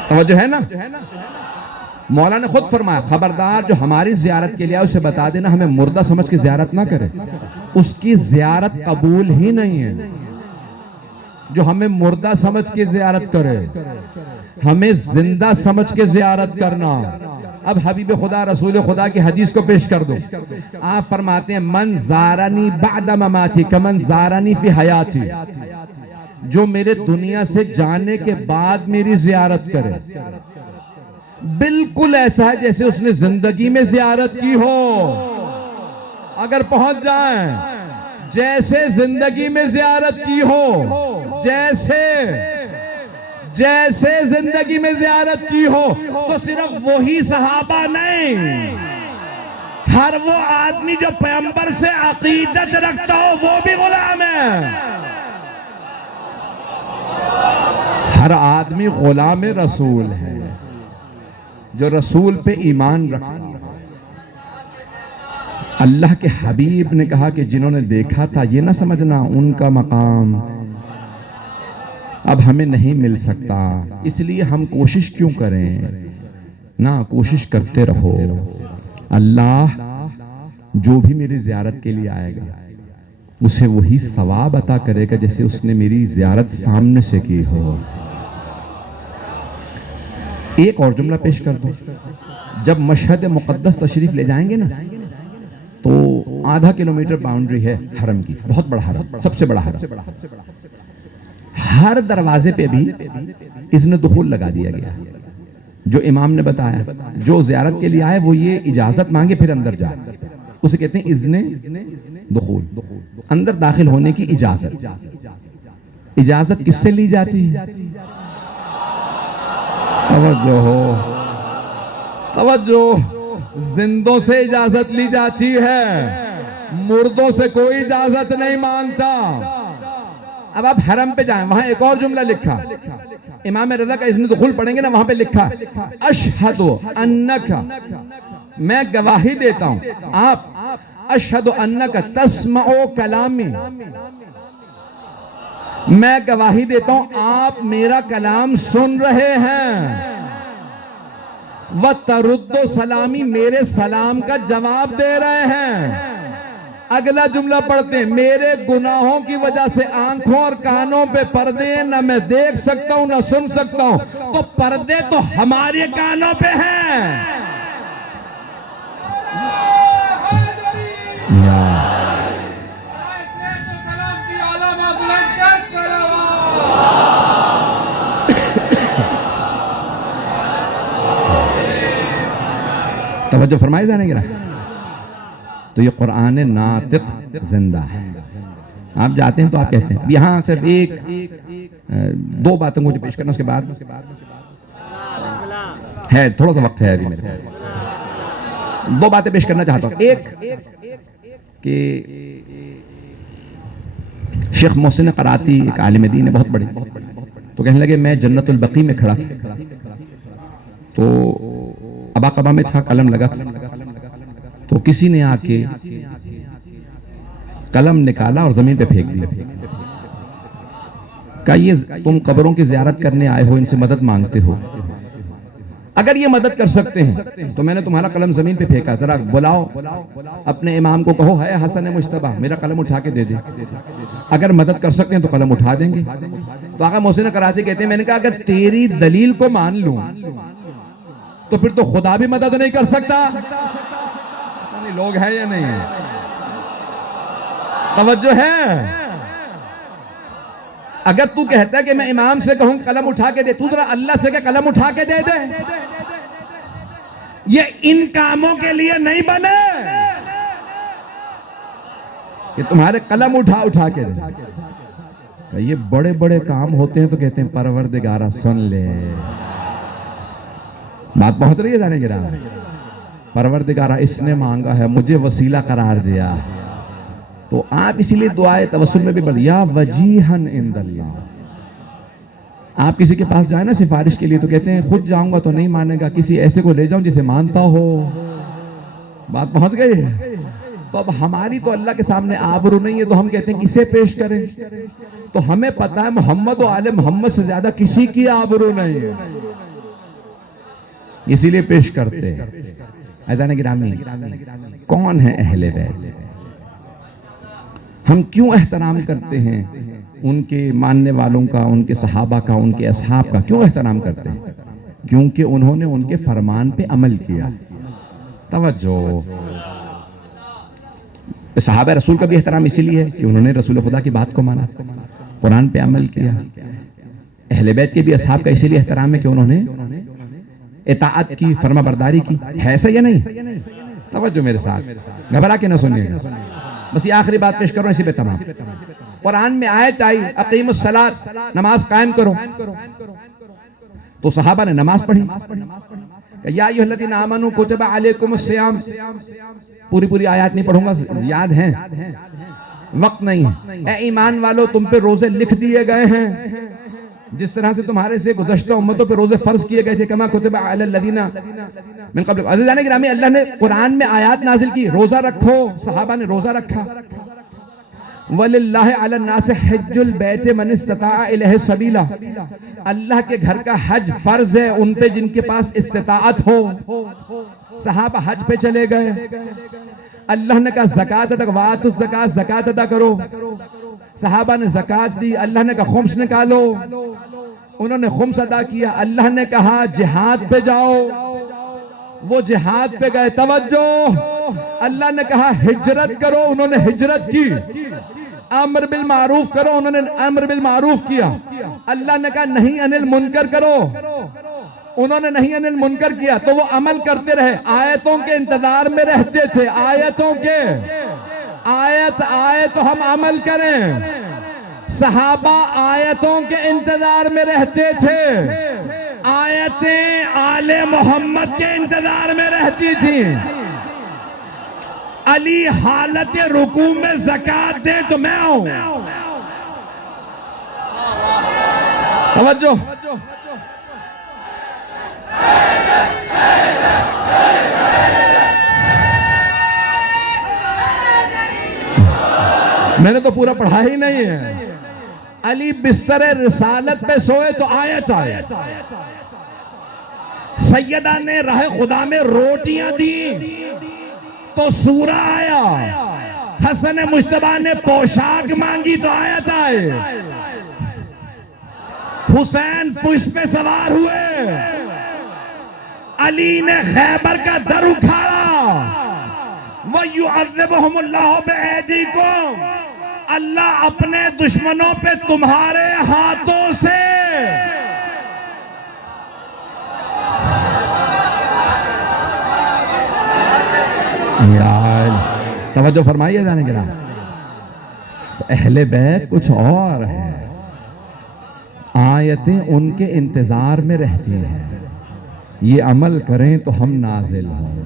توجہ ہے نا؟ مولا نے خود فرمایا خبردار جو ہماری زیارت کے لیے اسے بتا دینا ہمیں مردہ سمجھ کے زیارت نہ کرے، اس کی زیارت قبول ہی نہیں ہے۔ جو ہمیں مردہ سمجھ کے زیارت کرے، ہمیں زندہ سمجھ کے زیارت کرنا۔ اب حبیب خدا رسول خدا کی حدیث کو پیش کر دو۔ آپ فرماتے ہیں من زارنی بعد مماتی کمن زارنی فی حیاتی، جو میرے دنیا سے جانے کے بعد میری زیارت کرے بالکل ایسا ہے جیسے اس نے زندگی میں زیارت کی ہو۔ اگر پہنچ جائیں جیسے زندگی میں زیارت کی ہو، جیسے زندگی میں زیارت کی ہو، تو صرف وہی صحابہ نہیں، ہر وہ آدمی جو پیغمبر سے عقیدت رکھتا ہو وہ بھی غلام ہے۔ ہر آدمی غلام رسول ہے جو رسول پہ ایمان رکھتا۔ اللہ کے حبیب نے کہا کہ جنہوں نے دیکھا تھا یہ نہ سمجھنا ان کا مقام اب ہمیں نہیں مل سکتا، اس لیے ہم کوشش کیوں کریں؟ نہ کوشش کرتے رہو، اللہ جو بھی میری زیارت کے لیے آئے گا اسے وہی ثواب عطا کرے گا جیسے اس نے میری زیارت سامنے سے کی ہو۔ ایک اور جملہ پیش کر دو، جب مشہد مقدس تشریف لے جائیں گے نا تو آدھا کلومیٹر باؤنڈری ہے حرم کی، بہت بڑا حرم، سب سے بڑا حرم۔ ہر دروازے پہ بھی اذن دخول لگا دیا گیا، جو امام نے بتایا جو زیارت کے لیے آئے وہ یہ اجازت مانگے پھر اندر جائے، اسے کہتے ہیں اذن دخول، اندر داخل ہونے کی اجازت۔ اجازت کس سے لی جاتی ہے؟ توجہ، زندوں سے اجازت لی جاتی ہے، مردوں سے کوئی اجازت نہیں مانگتا. اب آپ حرم پہ جائیں, وہاں ایک اور جملہ لکھا, امام رضا کا اذن دخول پڑھیں گے نا, وہاں پہ لکھا اشہد انک, میں گواہی دیتا ہوں, آپ اشہد انک تسمع کلامی, میں گواہی دیتا ہوں آپ میرا کلام سن رہے ہیں, وَتَرُدُّ سلامی, میرے سلام کا جواب دے رہے ہیں. اگلا جملہ پڑھتے ہیں, میرے گناہوں کی وجہ سے آنکھوں اور کانوں پہ پردے ہیں, نہ میں دیکھ سکتا ہوں نہ سن سکتا ہوں, تو پردے تو ہمارے کانوں پہ ہیں. توجہ فرمائے جانے گا. تو یہ قرآن ناطق زندہ ہے. آپ جاتے ہیں تو آپ کہتے ہیں, یہاں صرف ایک دو باتوں کو پیش کرنا, اس کے بعد ہے تھوڑا سا وقت ہے ابھی میرے پاس, دو باتیں پیش کرنا چاہتا ہوں. ایک کہ شیخ محسن قراتی ایک عالم دین ہے بہت بڑے, تو کہنے لگے میں جنت البقیع میں کھڑا تھا, تو ابا قبا میں تھا, قلم لگا تھا, تو کسی نے آ کے قلم نکالا اور زمین پہ پھینک دیا, کہا یہ تم قبروں کی زیارت کرنے آئے ہو, ان سے مدد مانگتے ہو, اگر یہ مدد کر سکتے ہیں تو میں نے تمہارا قلم زمین پہ پھینکا, ذرا بلاؤ اپنے امام کو, کہو ہے حسن مجتبیٰ میرا قلم اٹھا کے دے دے, اگر مدد کر سکتے ہیں تو قلم اٹھا دیں گے. تو آقا محسن قراتی کہتے ہیں, میں نے کہا اگر تیری دلیل کو مان لوں تو پھر تو خدا بھی مدد نہیں کر سکتا. لوگ ہیں یا نہیں ہیں؟ توجہ ہے. اگر تو کہتا ہے کہ میں امام سے کہوں قلم اٹھا کے دے, تو ذرا اللہ سے کہ قلم اٹھا کے دے دے. یہ ان کاموں کے لیے نہیں بنے کہ تمہارے قلم اٹھا کے دے. یہ بڑے بڑے کام ہوتے ہیں تو کہتے ہیں پروردگارہ سن لے. بات پہنچ رہی ہے جانے گرام, پروردگارہ اس نے مانگا ہے, مجھے وسیلہ قرار دیا, تو آپ اسی لیے دعائے توسل میں بھی بڑھ, یا وجیہن عند اللہ. آپ کسی کے پاس جائیں نا سفارش کے لیے, تو کہتے ہیں خود جاؤں گا تو نہیں مانے گا, کسی ایسے کو لے جاؤں جسے مانتا ہو. بات پہنچ گئی ہے. تو اب ہماری تو اللہ کے سامنے آبرو نہیں ہے, تو ہم کہتے ہیں کسے پیش کریں. تو ہمیں پتہ ہے محمد و آل محمد سے زیادہ کسی کی آبرو نہیں ہے, اسی لیے پیش کرتے ہیں. عزیزان گرامی, کون ہیں اہل بیت؟ ہم کیوں احترام کرتے ہیں ان کے ماننے والوں کا, ان کے صحابہ کا, ان کے اصحاب کا کیوں احترام کرتے ہیں؟ کیونکہ انہوں نے ان کے فرمان پہ عمل کیا. توجہ, صحابہ رسول کا بھی احترام اسی لیے ہے کہ انہوں نے رسول خدا کی بات کو مانا, قرآن پہ عمل کیا. اہل بیت کے بھی اصحاب کا اسی لیے احترام ہے کہ انہوں نے اطاعت کی, فرما برداری کی. ہے ایسا یا نہیں؟ توجہ میرے ساتھ, گھبرا کے نہ سنیے گا. بس یہ آخری بات پیش کرو, اسی پہ تمام. قرآن میں آیت آئی اقیم الصلاۃ, نماز قائم کرو, تو صحابہ نے نماز پڑھی. یا ایھا الذین آمنوا کتب علیکم الصیام, پوری آیات نہیں پڑھوں گا, یاد ہیں, وقت نہیں ہے. اے ایمان والو تم پہ روزے لکھ دیے گئے ہیں جس طرح سے تمہارے سے گزشتہ امتوں پہ روزے فرض کیے گئے تھے, کما کتب علی الذین من قبل. عزیزان گرامی, اللہ نے قرآن میں آیات نازل کی, روزہ رکھو, صحابہ نے روزہ رکھا. وَلِلَّهِ عَلَى النَّاسِ حِجُّ الْبَيْتِ مَنِ اسْتَطَاعَ إِلَيْهِ سَبِيلًا, اللہ کے گھر کا حج فرض ہے ان پہ جن کے پاس استطاعت ہو. صحابہ حج پہ چلے گئے, اللہ نے کہا زکوٰۃ ادا, وَآتُوا الزَّکَاةَ, زکوٰۃ ادا کرو. صحابہ نے زکوٰۃ دی, اللہ نے کہا خمس نکالو, انہوں نے خمس ادا کیا. اللہ نے کہا جہاد پہ جاؤ, وہ جہاد پہ گئے. توجہ, اللہ نے کہا ہجرت کرو, انہوں نے ہجرت کی. امر بالمعروف کرو, انہوں نے امر بالمعروف کیا. اللہ نے کہا نہیں انل منکر کرو, انہوں نے نہیں انل منکر کیا, تو وہ عمل کرتے رہے. آیتوں کے انتظار میں رہتے تھے, آیتوں کے, آیت آئے تو ہم عمل کریں. صحابہ آیتوں کے انتظار میں رہتے تھے, آیتیں آل محمد کے انتظار میں رہتی تھیں. علی حالت رکوع میں زکات دے تو میں آؤں. توجہ. میں نے تو پورا پڑھا ہی نہیں ہے. علی بستر رسالت پہ سوئے تو آیت آئے. سیدہ نے راہ خدا میں روٹیاں دی تو سورہ آیا. حسن مجتبیٰ نے پوشاک مانگی تو آیت آئے. حسین پشت پہ سوار ہوئے. علی نے خیبر کا در اکھاڑا. وَيُعَذِّبُهُمُ اللَّهُ بِأَيْدِيكُمْ. اللہ اپنے دشمنوں پہ تمہارے ہاتھوں سے. توجہ فرمائیے جانے کے نام. تو اہل بیت کچھ اور ہے. آیتیں ان کے انتظار میں رہتی ہیں. یہ عمل کریں تو ہم نازل ہوں.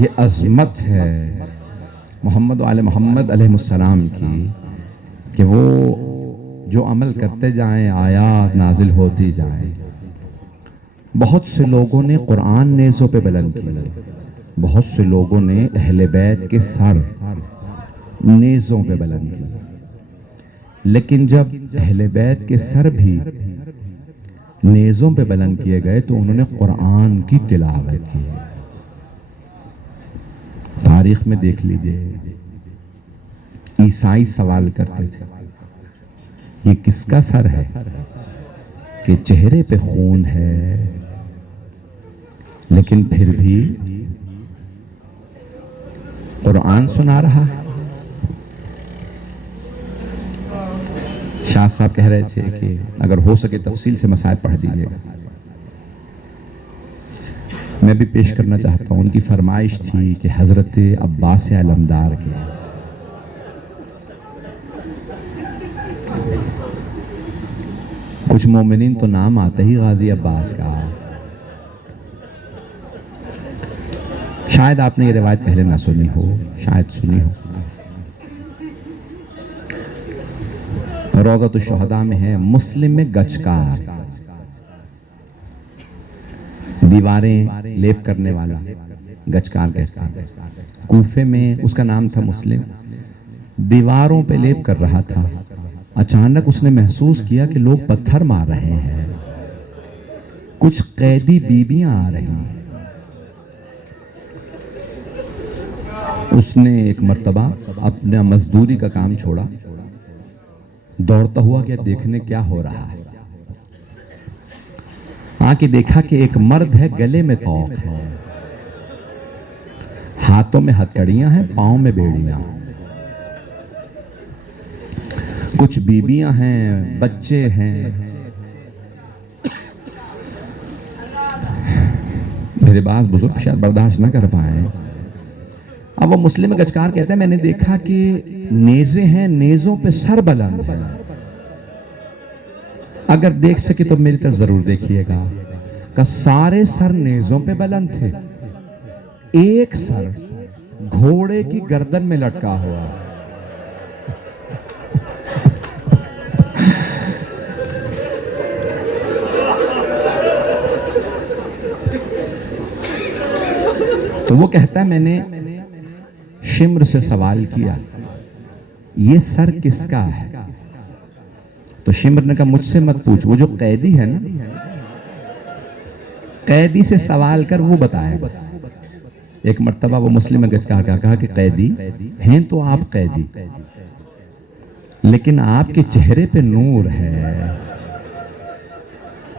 یہ عظمت ہے محمد و آل محمد علیہ السلام کی کہ وہ جو عمل کرتے جائیں آیات نازل ہوتی جائیں. بہت سے لوگوں نے قرآن نیزوں پہ بلند کیا. بہت سے لوگوں نے اہل بیت کے سر نیزوں پہ بلند کیا. لیکن جب اہل بیت کے سر بھی نیزوں پہ بلند کیے گئے تو انہوں نے قرآن کی تلاوت کی. تاریخ میں دیکھ لیجئے عیسائی سوال کرتے تھے یہ کس کا سر ہے کہ چہرے پہ خون ہے لیکن پھر بھی قرآن سنا رہا ہے. شاہ صاحب کہہ رہے تھے کہ اگر ہو سکے تفصیل سے مسائل پڑھ دیجیے گا. میں بھی پیش کرنا چاہتا ہوں. ان کی فرمائش تھی کہ حضرت عباس علمدار کے کچھ مومنین تو نام آتا ہی غازی عباس کا. شاید آپ نے یہ روایت پہلے نہ سنی ہو, شاید سنی ہو. روضۃ الشہداء میں ہے. مسلم میں گچکار دیواریں لیپ کرنے والا گچکار کہتے ہیں. کوفے میں اس کا نام تھا مسلم. دیواروں پہ لیپ کر رہا تھا. اچانک اس نے محسوس کیا کہ لوگ پتھر مار رہے ہیں. کچھ قیدی بیویاں آ رہی ہیں. اس نے ایک مرتبہ اپنا مزدوری کا کام چھوڑا, دوڑتا ہوا کہ دیکھنے کیا ہو رہا ہے. آکے دیکھا کہ ایک مرد ہے, گلے میں طوق ہے, ہاتھوں میں ہتکڑیاں ہیں, پاؤں میں بیڑیاں. کچھ بیویاں ہیں, بچے ہیں. میرے بعض بزرگ شاید برداشت نہ کر پائے. اب وہ مسلم گچکار کہتے ہیں میں نے دیکھا کہ نیزیں ہیں, نیزوں پہ سر بلند ہے. اگر دیکھ سکے تو میری طرف ضرور دیکھیے گا. کہ سارے سر نیزوں پہ بلند تھے, ایک سر گھوڑے کی گردن میں لٹکا ہوا. تو وہ کہتا ہے میں نے شمر سے سوال کیا یہ سر کس کا ہے؟ تو شمر نے کہا مجھ سے مت پوچھ, وہ جو قیدی ہے نا, قیدی سے سوال کر, وہ بتائے گا. ایک مرتبہ وہ مسلم گچکار کا کہا کہ قیدی ہیں تو آپ قیدی, لیکن آپ کے چہرے پہ نور ہے,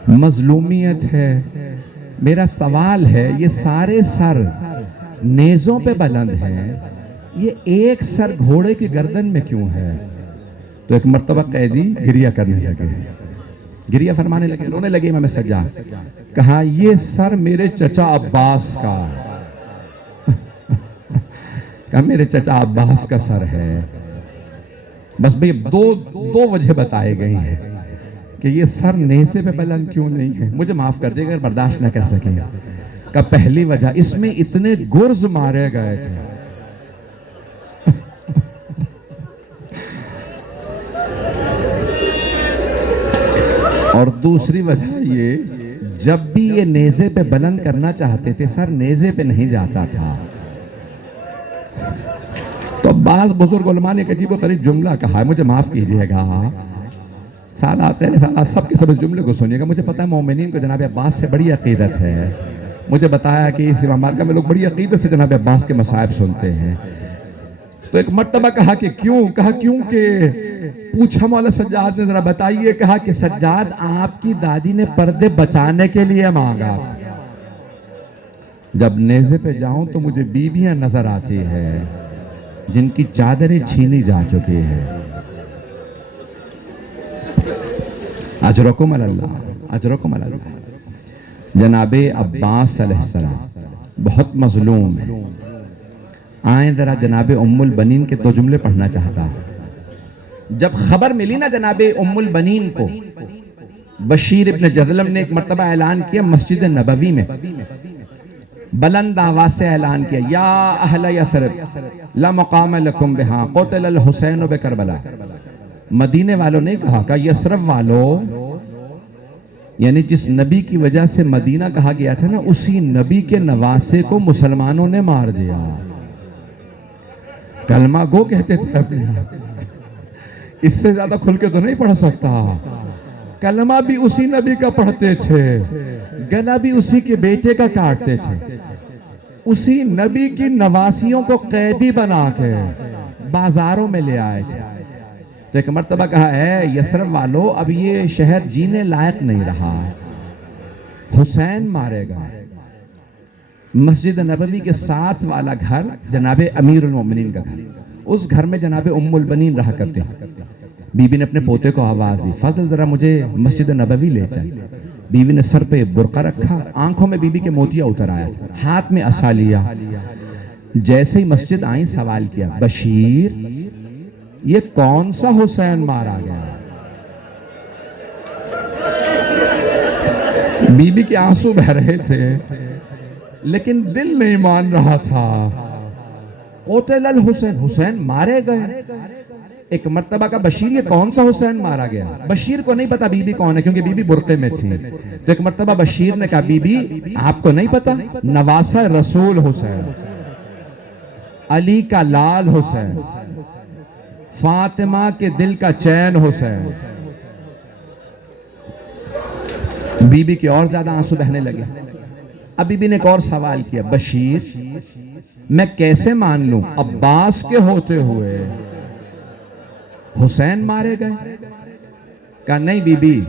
مظلومیت ہے. میرا سوال ہے یہ سارے سر نیزوں پہ بلند ہیں, یہ ایک سر گھوڑے کی گردن میں کیوں ہے؟ تو ایک مرتبہ قیدی گریہ کرنے لگے, گریہ فرمانے لگے, رونے لگے. امام سجاد کہا یہ سر میرے چچا عباس کا, کہا میرے چچا عباس کا سر ہے. بس بھئی دو وجہ بتائے گئی ہیں کہ یہ سر نیزے پہ بلند کیوں نہیں ہے. مجھے معاف کر دے اگر برداشت نہ کر سکیں. کہ پہلی وجہ اس میں اتنے گرز مارے گئے تھے, اور دوسری وجہ یہ، جب بھی یہ نیزے پہ بلند کرنا چاہتے تھے سر نیزے پہ نہیں جاتا تھا. تو بعض بزرگ علماء نے ایک عجیب و غریب جملہ کہا ہے، مجھے معاف کیجئے گا سادات پہلے سادات سب کے سب اس جملے کو سنیے گا. مجھے پتا ہے مومنین کو جناب عباس سے بڑی عقیدت ہے. مجھے بتایا کہ اس امام مالکہ میں لوگ بڑی عقیدت سے جناب عباس کے مصائب سنتے ہیں. تو ایک مرتبہ کہا کہ کیوں؟ کہا کیونکہ پوچھا مولا سجاد نے ذرا بتائیے. کہا کہ سجاد آپ کی دادی نے پردے بچانے کے لیے مانگا. جب نیزے پہ جاؤں تو مجھے بیویاں نظر آتی ہے جن کی چادریں چھینی جا چکی ہے. اجرکم اللہ، اجرکم اللہ. جناب عباس علیہ السلام بہت مظلوم ہے. آئیں ذرا جناب ام البنین کے دو جملے پڑھنا چاہتا. جب خبر ملی نا جناب ام البنین کو، بشیر ابن جذلم نے ایک مرتبہ اعلان کیا مسجد نبوی میں، بلند آواز سے اعلان کیا، یا اہل یثرب لا مقام لکم بہا قتل الحسین بکربلا. مدینے والوں نے کہا کہ یثرب والوں، یعنی جس نبی کی وجہ سے مدینہ کہا گیا تھا نا، اسی نبی کے نواسے کو مسلمانوں نے مار دیا. کلمہ گو کہتے تھے اپنے آپ، اس سے زیادہ کھل کے تو نہیں پڑھ سکتا. کلمہ بھی اسی نبی کا پڑھتے تھے، گلا بھی اسی کے بیٹے کا کاٹتے تھے. اسی نبی کی نواسیوں کو قیدی بنا کے بازاروں میں لے آئے تھے. تو ایک مرتبہ کہا ہے یثرب والو، اب یہ شہر جینے لائق نہیں رہا، حسین مارے گا. مسجد نبوی کے ساتھ والا گھر جناب امیر المومنین کا گھر، اس گھر میں جناب ام البنین رہا کرتے ہیں. بی بی نے اپنے پوتے کو آواز دی، فضل ذرا مجھے مسجد نبوی لے چل. بیوی نے سر پہ برقع رکھا، آنکھوں میں بیوی کے موتیا اتر آیا تھا، ہاتھ میں عصا لیا. جیسے ہی مسجد آئیں سوال کیا، بشیر یہ کون سا حسین مارا گیا؟ بیوی کے آنسو بہ رہے تھے لیکن دل نہیں مان رہا تھا. قتل الحسین، حسین مارے گئے. ایک مرتبہ کا بشیر یہ کون سا حسین مارا گیا؟ بشیر کو نہیں پتا بی بی کون ہے کیونکہ بی بی برقعے میں تھی. تو ایک مرتبہ بشیر نے کہا بی بی آپ کو نہیں پتا، نواسہ رسول حسین، علی کا لال حسین، فاطمہ کے دل کا چین حسین. بی بی کے اور زیادہ آنسو بہنے لگے. اب بی بی نے ایک اور سوال کیا، بشیر میں کیسے مان لوں عباس کے ہوتے ہوئے حسین مارے گئے؟ کہا نہیں بی بی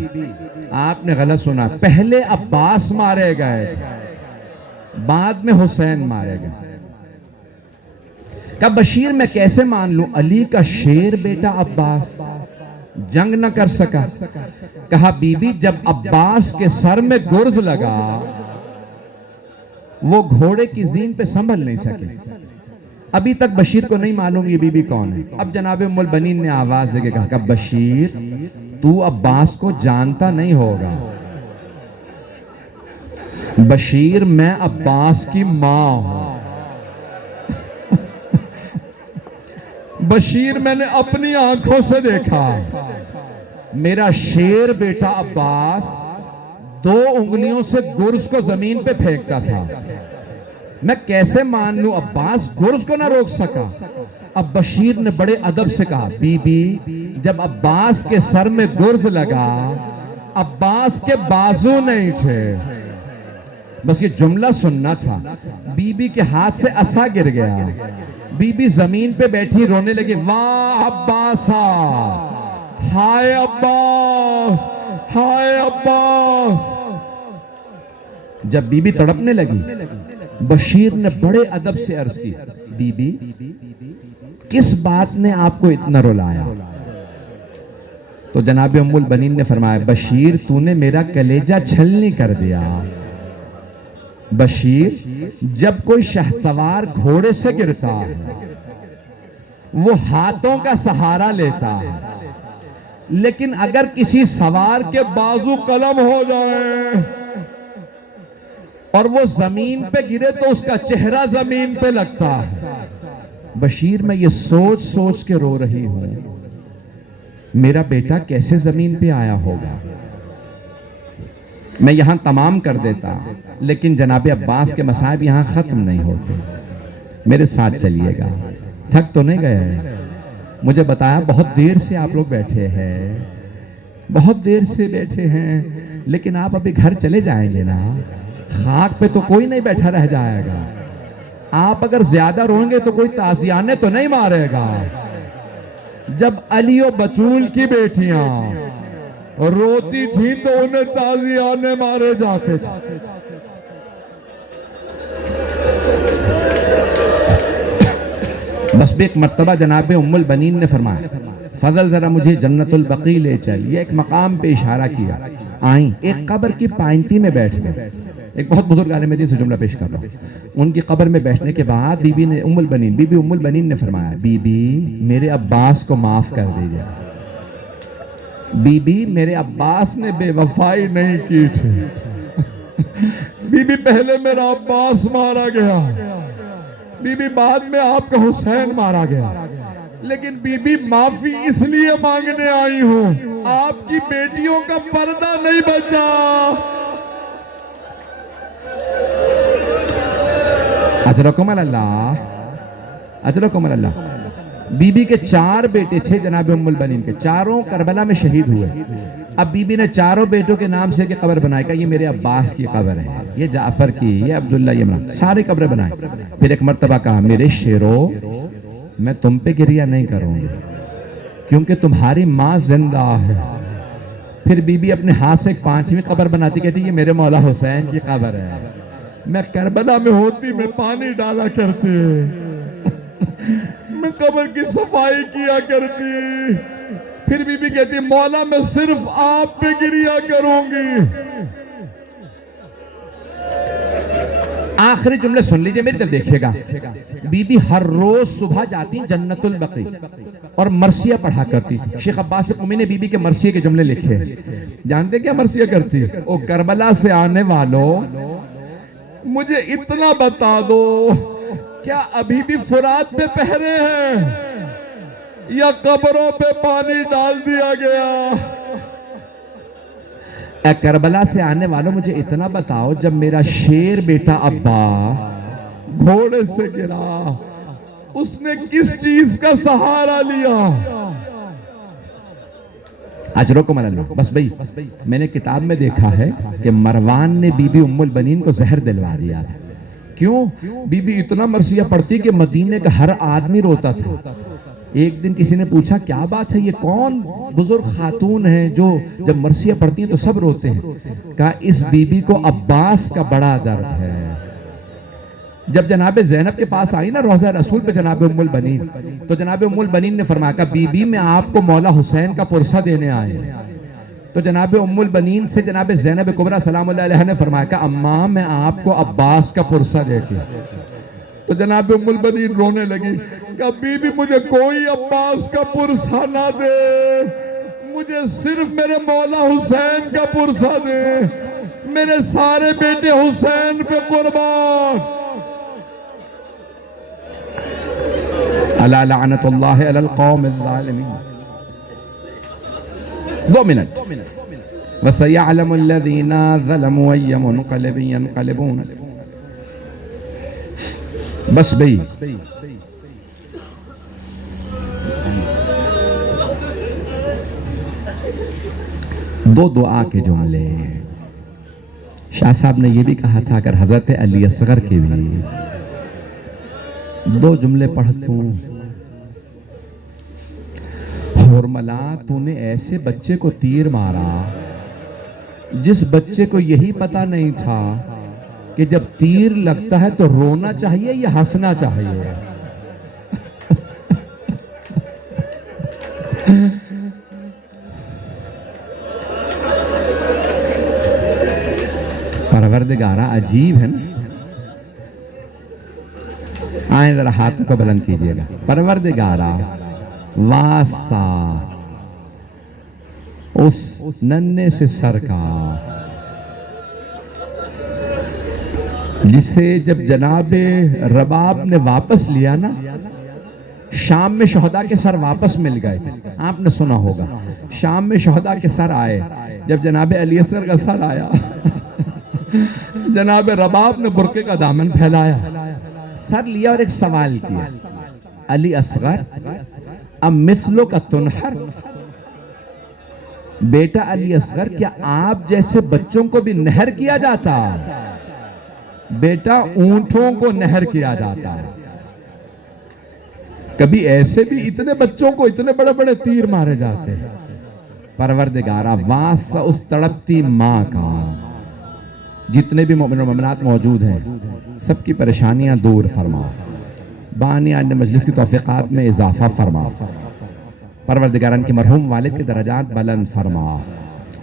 آپ نے غلط سنا، پہلے عباس مارے گئے بعد میں حسین مارے گئے. کہا بشیر میں کیسے مان لوں علی کا شیر بیٹا عباس جنگ نہ کر سکا؟ کہا بی بی جب عباس کے سر میں گرز لگا وہ گھوڑے کی زین پہ سنبھل نہیں سکے. ابھی تک بشیر کو نہیں معلوم یہ بی بی کون ہے. اب جناب ام البنین نے آواز دے کے کہا کہ بشیر تو عباس کو جانتا نہیں ہوگا. بشیر میں عباس کی ماں ہوں. بشیر میں نے اپنی آنکھوں سے دیکھا میرا شیر بیٹا عباس 2 انگلیوں سے گرز کو زمین پہ پھینکتا تھا. میں کیسے مان لوں عباس گرز کو نہ روک سکا. اب بشیر نے بڑے ادب سے کہا بی بی جب عباس کے سر میں گرز لگا عباس کے بازو نہیں تھے، بس یہ جملہ سننا تھا. بی بی کے ہاتھ سے عصا گر گیا. بی بی زمین پہ بیٹھی رونے لگی، واہ عباسا، ہائے عباس، ہائے عباس. جب بی بی تڑپنے لگی بشیر نے بڑے ادب سے عرض کی بی بی کس بات نے آپ کو اتنا رلایا؟ تو جناب ام البنین نے فرمایا بشیر تو نے میرا کلیجہ چھلنی کر دیا. بشیر جب کوئی شہسوار گھوڑے سے گرتا ہے وہ ہاتھوں کا سہارا لیتا ہے، لیکن اگر کسی سوار کے بازو قلم ہو جائے اور وہ زمین پہ گرے تو اس کا چہرہ زمین پہ لگتا ہے. بشیر میں یہ سوچ سوچ کے رو رہی ہوں میرا بیٹا کیسے زمین پہ آیا ہوگا. میں یہاں تمام کر دیتا، لیکن جناب عباس کے مصائب یہاں ختم نہیں ہوتے۔ میرے ساتھ چلیے گا، تھک تو نہیں گئے؟ مجھے بتایا بہت دیر سے آپ لوگ بیٹھے ہیں، بہت دیر سے بیٹھے ہیں، لیکن آپ ابھی گھر چلے جائیں گے نا؟ خاک پہ تو کوئی نہیں بیٹھا رہ جائے گا۔ آپ اگر زیادہ روئیں گے تو کوئی تازیانے تو نہیں مارے گا۔ جب علی و بطول کی بیٹیاں روتی تھی تو انہیں تازیانے مارے جاتے تھے۔ بس بھی ایک مرتبہ جناب ام البنین نے فرمایا فضل ذرا مجھے جنت البقیع لے چل۔ یہ ایک مقام پہ اشارہ کیا، آئیں ایک قبر کی پائنتی میں بیٹھ گئے۔ ایک بہت بزرگ عالم دین سے جملہ پیش کر رہا ہوں۔ ان کی قبر میں بیٹھنے کے بعد بی بی ام البنین نے فرمایا بی بی میرے عباس کو معاف کر دیجئے۔ بی بی میرے عباس نے بے وفائی نہیں کی تھی، بی بی پہلے میرا عباس مارا گیا، بی بی بعد میں آپ کا حسین مارا گیا، لیکن بی بی معافی اس لیے مانگنے آئی ہوں، آپ کی بیٹیوں کا پردہ نہیں بچا۔ اجرکم اللہ، اجرکم اللہ۔ بی بی کے 4 بیٹے تھے جناب ام البنین کے، چاروں کربلا میں شہید ہوئے۔ اب بی بی نے چاروں بیٹوں کے نام سے قبر بنائی، کہ یہ میرے عباس کی قبر ہے، یہ جعفر کی، یہ عبداللہ، یہ عمران، سارے قبریں بنائے۔ پھر ایک مرتبہ کہا میرے شیرو میں تم پہ گریہ نہیں کروں گی کیونکہ تمہاری ماں زندہ ہے۔ پھر بی بی اپنے ہاتھ سے ایک 5ویں قبر بناتی، کہتی یہ میرے مولا حسین کی قبر ہے، میں کربلا میں ہوتی میں پانی ڈالا کرتی، میں قبر کی صفائی کیا کرتی۔ پھر بی بی کہتی مولا میں صرف آپ پہ گریہ کروں گی۔ آخری جملے سن لیجئے، میری طرف دیکھیے گا۔ بی بی ہر روز صبح جاتی جنت البقیع اور مرثیہ پڑھا کرتی۔ شیخ عباس قمی نے بی بی کے مرثیے کے جملے لکھے، جانتے کیا مرثیہ کرتی؟ او کربلا سے آنے والوں مجھے اتنا بتا دو، کیا ابھی بھی فرات پہ پہرے ہیں یا قبروں پہ پانی ڈال دیا گیا؟ اے کربلا سے آنے والوں مجھے اتنا بتاؤ، جب میرا شیر بیٹا عباس گھوڑے سے گرا اس نے کس چیز کا سہارا لیا؟ اجرکم اللہ۔ بس بھئی میں نے کتاب میں دیکھا ہے کہ مروان نے بی بی ام البنین کو زہر دلوا دیا تھا۔ کیوں؟ بی بی اتنا مرثیہ پڑھتی کہ مدینے کا ہر آدمی روتا تھا۔ ایک دن کسی نے پوچھا کیا بات ہے، یہ کون بزرگ خاتون ہیں جو جب مرثیہ پڑھتی ہیں تو سب روتے ہیں؟ کہا اس بی بی کو عباس کا بڑا درد ہے۔ جب جناب زینب کے پاس آئی نا روضہ رسول پہ جناب ام البنین، تو جناب ام البنین نے فرمایا کہ بی بی میں آپ کو مولا حسین کا پرسہ دینے آئے۔ تو جناب ام البنین سے جناب زینب کبریٰ سلام اللہ علیہ نے فرمایا کہ اماں میں آپ کو عباس کا پرسہ دیتی۔ تو جناب ام البنین رونے لگی کہ بی بی مجھے کوئی عباس کا پرسہ نہ دے، مجھے صرف میرے مولا حسین کا پرسہ دے، میرے سارے بیٹے حسین پہ قربان۔ الا لعنت اللہ علی القوم الظالمین۔ 2 منٹ۔ وَسَيَعْلَمُ الَّذِينَ ظَلَمُوا أَيَّ مُنْقَلِبٍ يَنْقَلِبُونَ۔ بس بھئی دو دعا کے جملے۔ شاہ صاحب نے یہ بھی کہا تھا اگر حضرت علی اصغر کے بھی 2 جملے پڑھتوں، حرملا تو نے ایسے بچے کو تیر مارا جس بچے کو یہی پتہ نہیں تھا کہ جب تیر لگتا ہے تو رونا چاہیے یا ہنسنا چاہیے۔ پروردگارہ عجیب ہے نا۔ آئیں ذرا ہاتھوں کو بلند کیجئے گا۔ پروردگارہ واسطہ اس ننھے سے سر کا جسے جب جناب رباب نے واپس لیا نا، شام میں شہداء کے سر واپس مل گئے تھے، آپ نے سنا ہوگا شام میں شہداء کے سر آئے، جب جناب علی اصغر کا سر آیا جناب رباب نے برقعے کا دامن پھیلایا، سر لیا اور ایک سوال کیا، علی اصغر ام مثلو کا تنحر، بیٹا علی اصغر کیا آپ جیسے بچوں کو بھی نہر کیا جاتا؟ بیٹا اونٹوں کو نہر کیا جاتا، کبھی ایسے بھی اتنے بچوں کو اتنے بڑے بڑے تیر مارے جاتے۔ پروردگارہ واسطہ اس تڑپتی ماں کا، جتنے بھی مومن و مومنات موجود ہیں سب کی پریشانیاں دور فرما، بانی آئین مجلس کی توفیقات میں اضافہ فرما، پروردگارہ ان کے مرحوم والد کے درجات بلند فرما،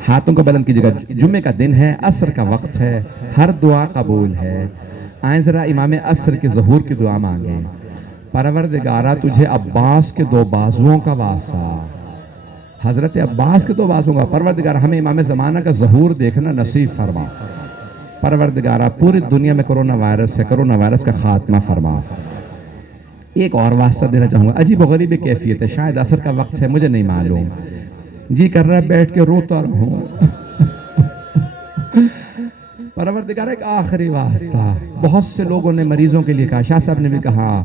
ہاتھوں کو بلند کیجئے گا، جمعہ کا دن ہے، عصر کا وقت ہے، ہر دعا قبول ہے، آئیں ذرا امام عصر کے ظہور کی دعا مانگیں۔ پروردگارہ تجھے عباس کے دو بازوؤں کا واسطہ، حضرت عباس کے دو بازوؤں کا، پروردگارہ ہمیں امام زمانہ کا ظہور دیکھنا نصیب فرما، پروردگارہ پوری دنیا میں کرونا وائرس کا خاتمہ فرما۔ ایک اور واسطہ دینا چاہوں گا، عجیب و غریب کیفیت ہے، شاید عصر کا وقت ہے، مجھے نہیں معلوم، جی کر رہا ہے بیٹھ کے روتا رہوں۔ پروردگار ایک آخری واسطہ، بہت سے لوگوں نے مریضوں کے لیے کہا، شاہ صاحب نے بھی کہا،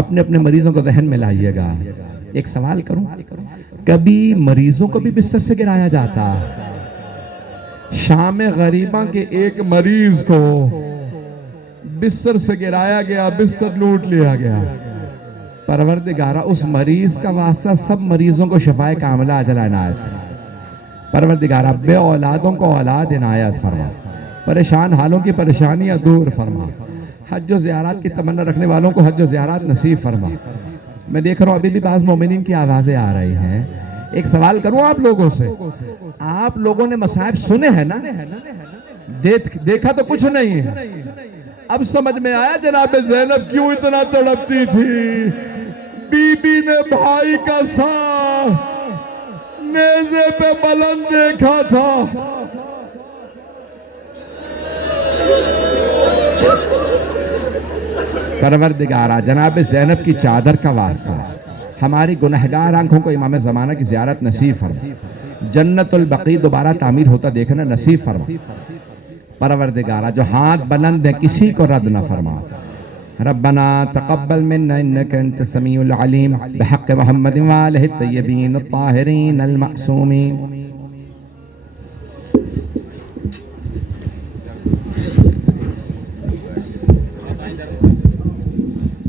اپنے اپنے مریضوں کو ذہن میں لائیے گا۔ ایک سوال کروں، کبھی مریضوں کو بھی بستر سے گرایا جاتا؟ شام غریبہ کے ایک مریض کو بستر سے گرایا گیا، بستر لوٹ لیا گیا۔ پروردگارہ اس مریض کا واسطہ سب مریضوں کو شفائے کاملہ عاجلہ عنایت فرما، پروردگارہ بے اولادوں کو اولاد عنایت فرما، پریشان حالوں کی پریشانیاں دور فرما، حج و زیارات کی تمنا رکھنے والوں کو حج و زیارات نصیب فرما۔ میں دیکھ رہا ہوں ابھی بھی بعض مومنین کی آوازیں آ رہی ہیں، ایک سوال کروں آپ لوگوں سے، آپ لوگوں نے مصائب سنے ہیں نا؟ دیکھا تو کچھ نہیں ہے، اب سمجھ میں آیا جناب زینب کیوں اتنا تڑپتی تھی؟ بی بی نے بھائی کا سر نیزے پہ بلند دیکھا تھا، پروردگارہ جناب زینب کی چادر کا واسطہ ہماری گنہگار آنکھوں کو امام زمانہ کی زیارت نصیب فرما، جنت البقیع دوبارہ تعمیر ہوتا دیکھنا نصیب فرما، پروردگارہ جو ہاتھ بلند ہیں کسی کو رد نہ فرما۔ ربنا تقبل منا انك انت السميع العليم بحق محمد وآلہ الطیبین الطاہرین المعصومین۔